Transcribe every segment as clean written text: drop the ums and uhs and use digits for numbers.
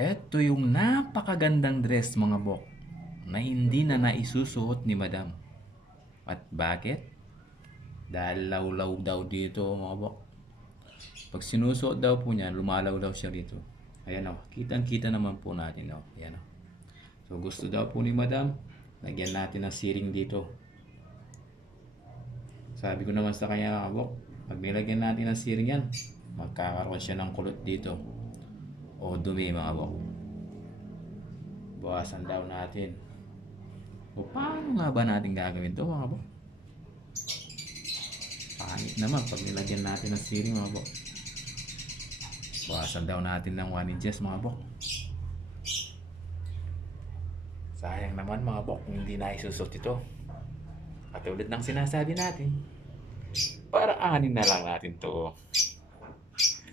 Eto yung napakagandang dress mga bok na hindi na naisusuot ni madam. At bakit? Dahil lawlaw daw dito mga bok. Pag sinusuot daw po niya, lumalaw daw siya dito. Ayan o, kitang-kita naman po natin o. Ayan o. So gusto daw po ni madam, lagyan natin ng siring dito. Sabi ko naman sa kanya mga bok, pag nilagyan natin ng siring yan, magkakaroon siya ng kulot dito. O dumi mga bok. Bawasan daw natin. O paano nga ba natin gagawin to mga bok? Pangit naman pag nilagyan natin ng siring mga bok. Bawasan daw natin ng 1 inches mga bok. Sayang naman mga bok, hindi na isusot ito. Katulad ng sinasabi natin, para anin na lang natin to.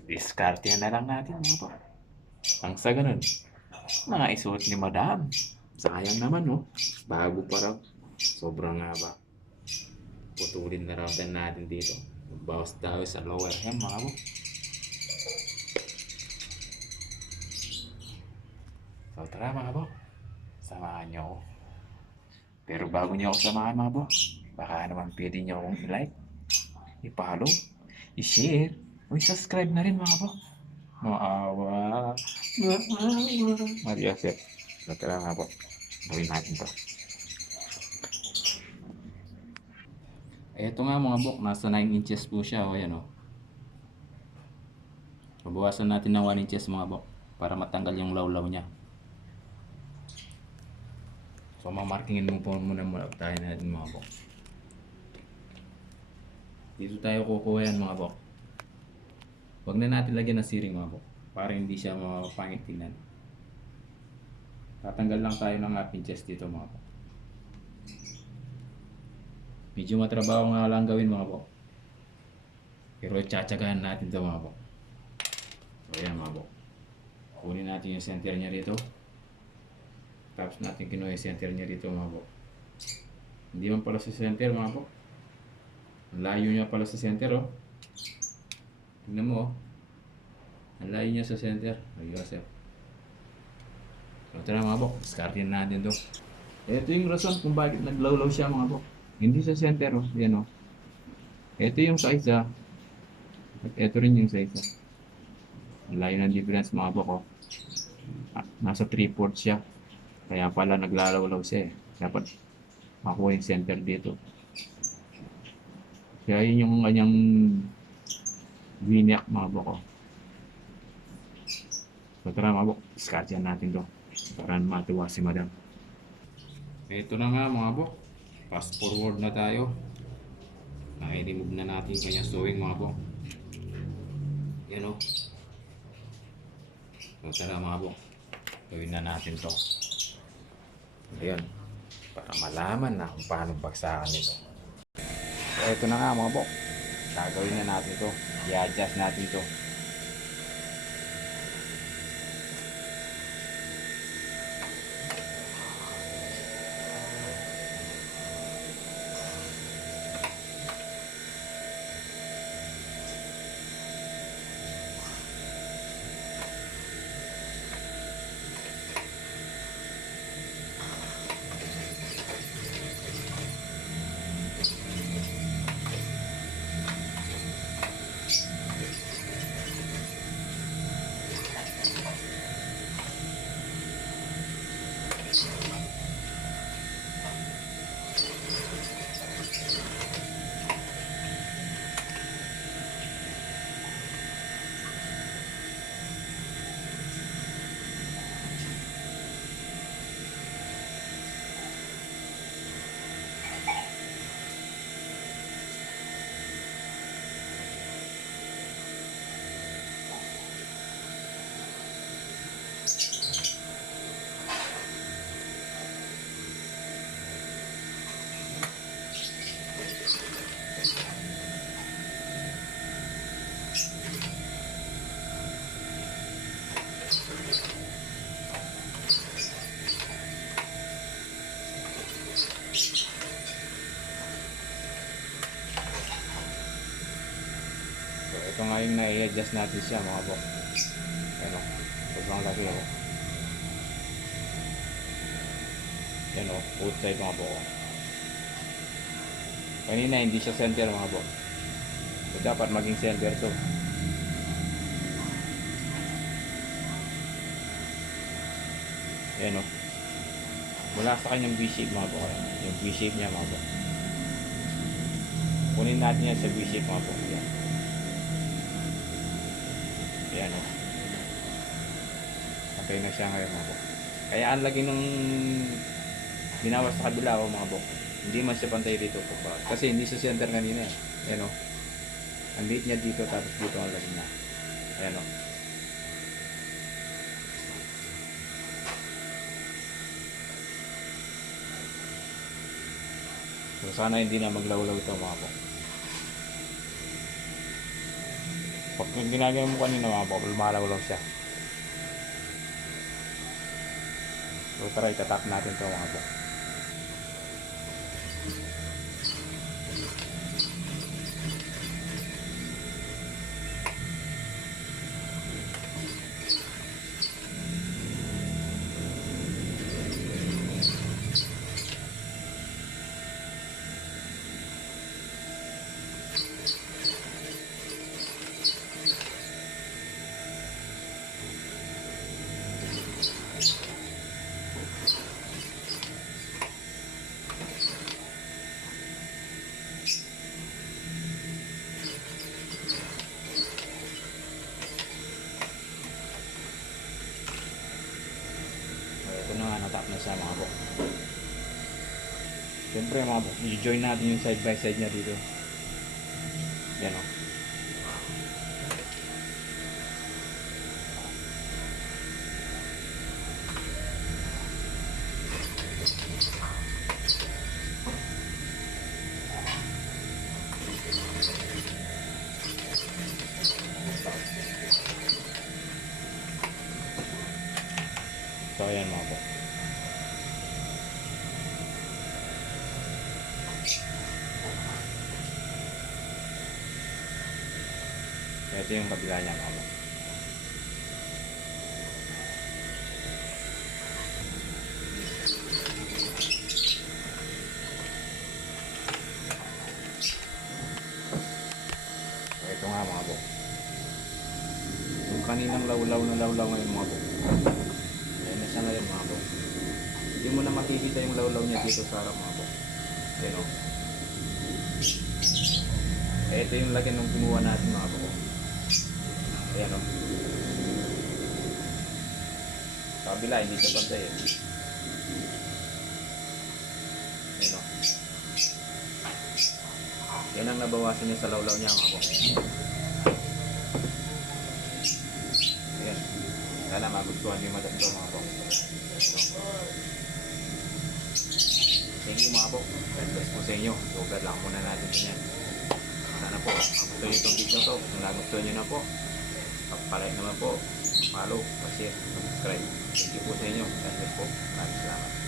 Diskarte na lang natin mga bok. Ang sa ganun, mga isuot ni madam. Sayang naman no, bago pa raw. Sobrang haba. Putulin na raw din natin dito. Bawas tayo sa lower hem mga bok. So tara mga bok, samahan nyo ako. Pero bago nyo ako samahan mga bok, baka naman pwede nyo akong i-like, i-follow, i-share, o i-subscribe na rin mga bok. Maawa. Maria Joseph. So tara mga bok, gawin natin to. Eto nga mga bok, nasa 9 inches po siya. O yan o. Babawasan natin ng 1 inches mga bok para matanggal yung lawlaw niya. So mamarkingin mo po muna tayo natin mga bok. Dito tayo kukuha yan mga bok. Huwag na natin lagyan ng siring mga bok para hindi siya mapangit tingnan. Tatanggal lang tayo ng half inches dito mga bok. Medyo matrabaho nga lang gawin mga bok. Pero tsatsagahan natin ito mga bok. So ayan mga bok. Kunin natin yung center niya dito. Tapos natin kinuha yung center niya dito mga bok. Hindi man pala sa center mga bok. Ang layo niya pala sa center oh. Tignan mo oh. Ang layo niya sa center. Ayun sir. So tara mga bok, discardin natin to. Ito yung rason kung bakit naglawlaw siya mga bok. Hindi sa center oh. Yan oh. Ito yung sa isa. At ito rin yung sa isa. Ang layo ng difference mga bok oh. Nasa 3/4 siya. Kaya pala naglalawlaw siya eh. Dapat makuha yung center dito. Kaya yun yung kanyang winiak mga bok oh. So tara mga bok, discardyan natin to para matuwa si madam. Ito na nga mga bok, fast forward na tayo. Nai-remove na natin yung kanyang sewing mga bok. Yan o. So tara mga bok, gawin na natin to. Ayan, para malaman na kung paano bagsakan nito. So ito na nga mga bok, gagawin na natin to. I-adjust natin to. So ito nga yung na-adjust natin siya mga bok. Ano, sobrang laki ako. Yan o, both side mga po. Kanina hindi siya center mga po. So dapat maging center to. Yan o. Mula sa kanyang V-shape mga po. Yung V-shape niya mga po. Kunin natin yan sa V-shape mga po. Yan. Yan o. Okay na siya ngayon mga po. Kaya ang lagi ng binawas sa kabila o mga po. Hindi man siya pantay dito po. Kasi hindi siya center kanina eh. Yan o. Ang liit niya dito tapos dito ang lagi niya. Ayan o. So sana hindi na maglawlaw ito mga po. Pag ginagawa mo kanina mga po, lumalawlaw siya. So try, tatap natin ito mga po. Ito na nga, natap na siya mga po. Siyempre mga po, i-join natin yung side by side niya dito. Yan o. So ayan mga po. Ito yung kabila niya mga po. So ito nga mga po. Yung kaninang lawlaw na lawlaw ngayon mga po. Ayan na siya ngayon mga po. Hindi mo na makikita yung lawlaw niya dito sa harap mga po. Ayan o. Ito yung lagyan ng kinuha natin mga po. Ayan o. Sa kabila, hindi siya pantay eh. Ayan o. Yan ang nabawasan niya sa lawlaw niya mga po. Ayan. Sana magustuhan niyo madam ito mga po. Thank you mga po. God bless po sa inyo. Sugad lang muna natin sa yan. Sana po, magustuhan niyo itong video to. Kung nagustuhan niyo na po, pag-like naman po, follow, share, subscribe. Thank you po sa inyo. God bless po. Maraming salamat.